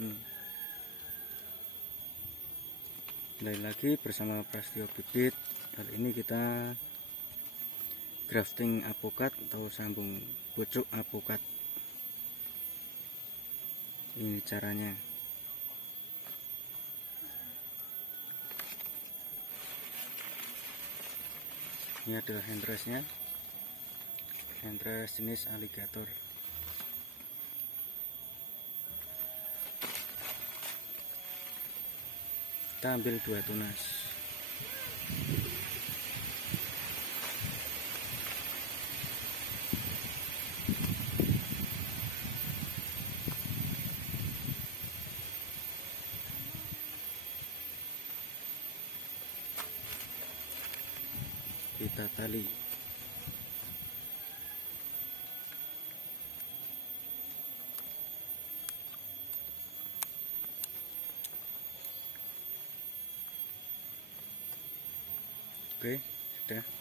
Kembali lagi bersama Prasetyo Bibit. Kali ini kita grafting apokat atau sambung pucuk apokat. Ini caranya. Ini adalah handrestnya, handrest jenis aligator. Kita ambil 2 tunas. Kita tali. Oke, sudah.